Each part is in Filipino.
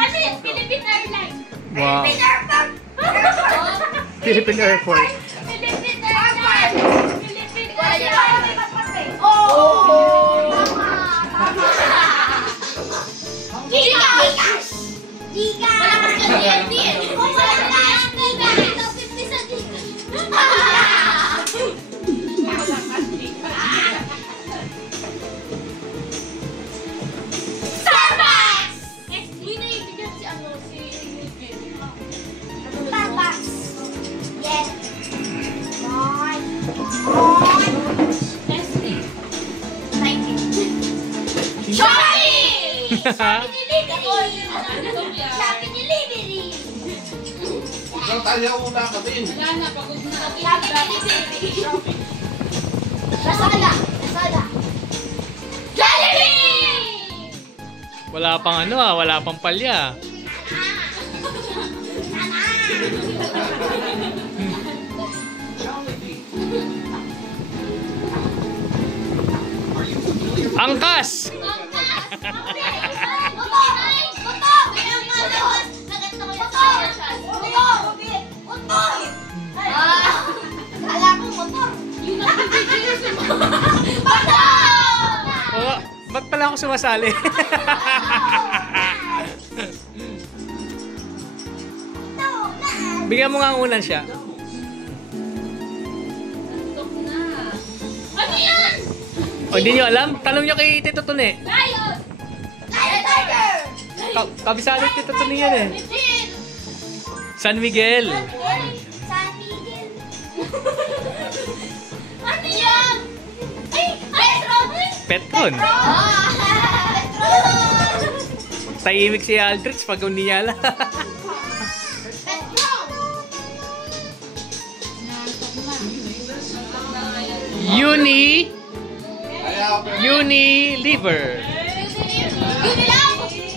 Ano yun? Philippine Airlines. Wow. Philippine Air Force. Philippine Airlines. Philippine Airlines. Oh! Gcash! Gcash! Wala ka sa DND eh. Wala ka sa Gcash. 50 sa Starbucks! Uy, naibigan si ano, si Eugene. Starbucks. Yes. One. Testing. 19. Shopee! Shopee delivery! Shopee delivery! Ikaw tayo una ka din. Wala na, pagod na. Shopee delivery! Lazada! Lazada! Jollibee! Wala pang ano wala pang palya. Angkas! Oh, ba't pala ako sumasali? Bigyan mo nga ang ulan siya. Ano yan? O, hindi nyo alam? Tanong nyo kay Tito Tune. Lion! Lion Tiger! Kabisado kay Tito Tune yan eh. Legit! San Miguel. San Miguel! Ano yan? Ay! Petron! Petron. Petron! Tahimik si Aldrich pag hindi niya alam. Unilever.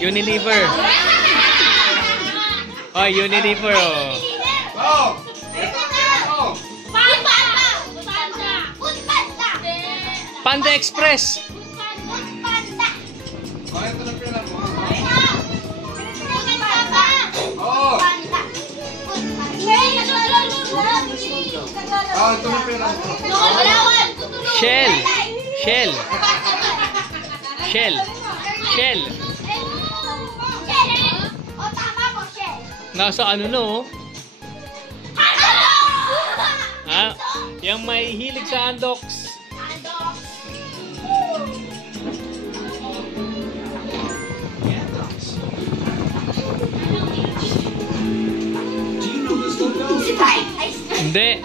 Unilever. Oh, Unilever oh. Oh! Panda Express. Oh, ito na pila mo. Oh! Oh, ito na pila mo. Shell. Shell. Shell. Shell. Nasa ano no? Ha? Yung may hilig sa andoks. Hindi.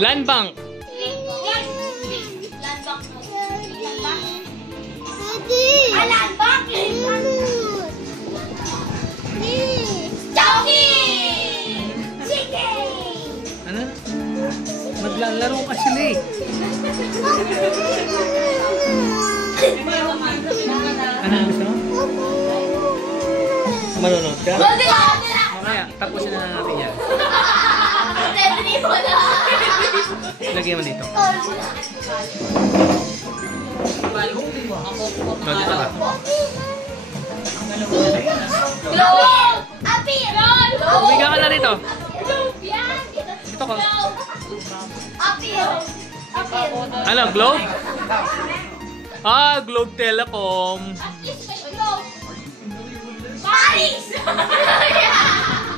Land Bank. Ano? Maglalaro ka sila eh. Ano gusto mo? Manunod ka? Mamaya, tapusin na natin yan. Lagyan mo dito. No, dito ka. Globe! Apir! Umiga ka na rito. Globe yan! Dito ka. Apir! Apir! Ano, Globe? Ah, Globe Telecom. At least may globe! Paris!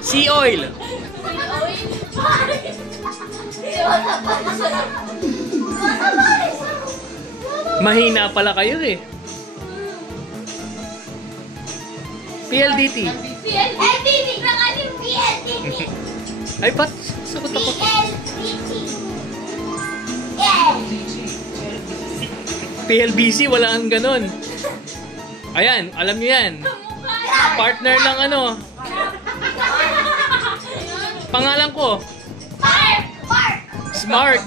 Sea Oil. Paris! Mahina pala kayo eh. PLDT. PLDT! Nakali yung PLDT! Ay, ba't? Sagot ako. PLDT! Yeah! PLBC, wala ang ganun. Ayan, alam niyo yan. Partner ng ano. Pangalan ko. Mark! Mark! Smart.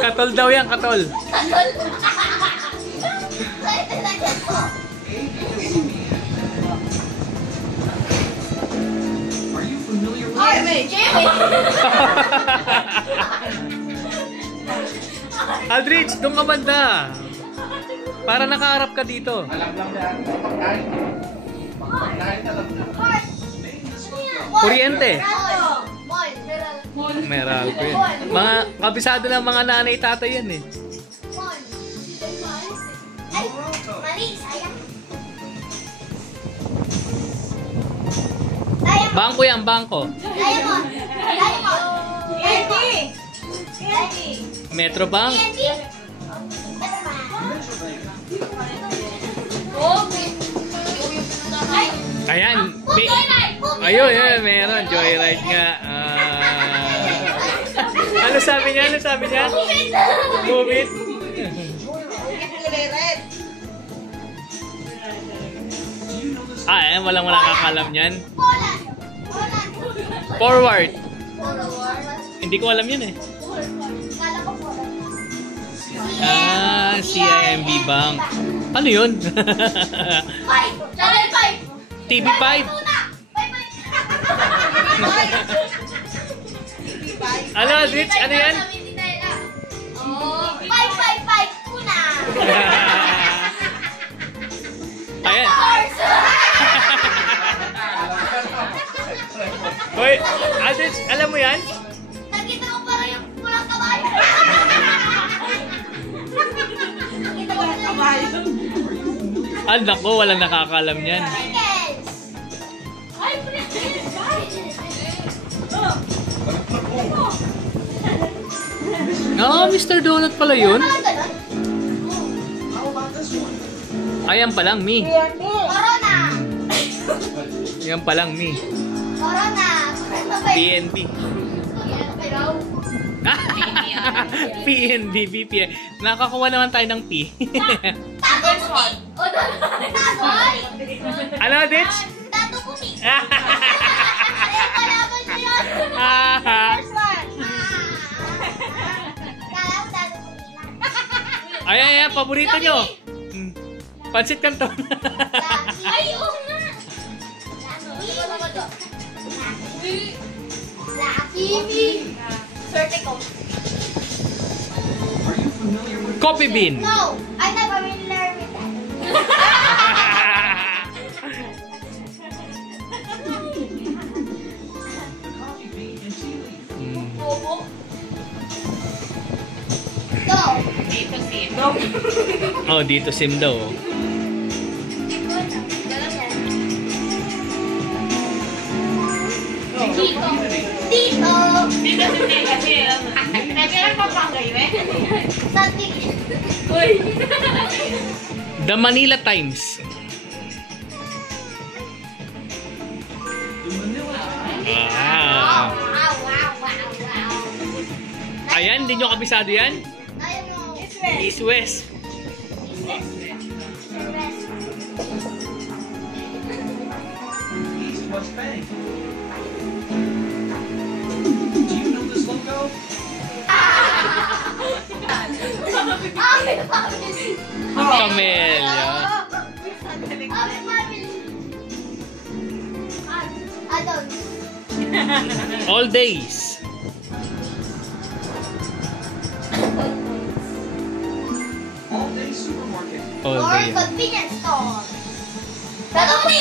Katol daw yan, katol. Aldrich, doon ka banda. Para nakaharap ka dito. Alam lang yan. Pagkain. Pagkain alam na. Kuryente. Meral ko yun. Mga kabisado ng mga nanay tatay yan eh. Ay, mali, sayang. Bangko yan, bangko. Diamond. Metro Bank. Ayan. Ayun, meron. Joyride nga. Ano sabi niya? Ano sabi niya? Move it. Ayan. Walang nakakalam niyan. Forward. Hindi ko alam yun eh. CIMB Bank. Ano yun? TV5. Ano, Rich? Ano yan? 555 kuna. Ayan. Hoy, Aldrich, alam mo yan? Nakita ko parang yung pulang kabayo. Nakita ko yung kabayo. Nako, walang nakakalam yan. Ay, Mr. Donut pala yun. Ayan pa lang, Mi. Corona. Ayan pa lang, Mi. Corona. PNB. PNB, BPN. Nakakuha naman tayo ng P. Tato puti. Tato. Ano, Ditch? Tato puti. Kaya kalaban ko yun. First one. Kala ko tato puti lang. Ayan, paborito nyo. Pansit Canton. Ay, oo nga. Lucky. Swerte ko. Coffee bean. No, I never will learn with that. Bobo. Go. Oh, dito sim daw. Dito. Dito. Something. The Manila Times. Wow, wow, wow. Ayan, hindi nyo kabisado yan? Ayaw mo. East West. West Bank. Do you know this logo? Camellia. All days. All Day Supermarket. All Or days. convenience store. Talupi!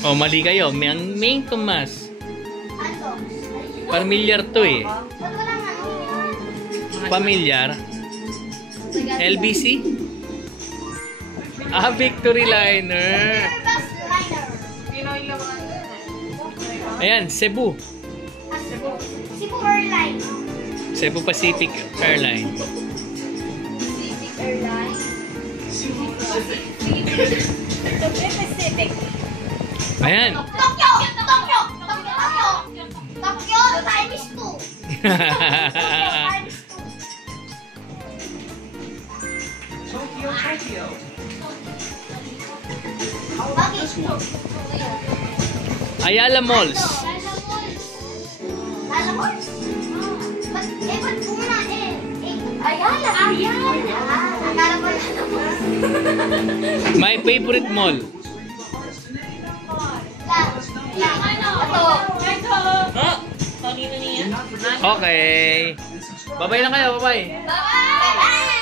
Oh, mali kayo. Main Tomas. Familiar to eh. Familiar. LBC? Victory Liner. Ayan, Cebu. Cebu Airlines. Cebu Pacific Airline. Pacific Airlines. To be specific. Ayan. Tokyo! Tokyo! Tokyo! Tokyo! Tokyo times 2. Times 2. Tokyo, Tokyo. How about Bakit? this one? Ayala Malls. Lala mo? Ba't una eh? Ayala. Ayala. Akala ko Lala mo. My favorite mall. Ito. Okay. Bye-bye lang kayo, bye-bye. Bye-bye!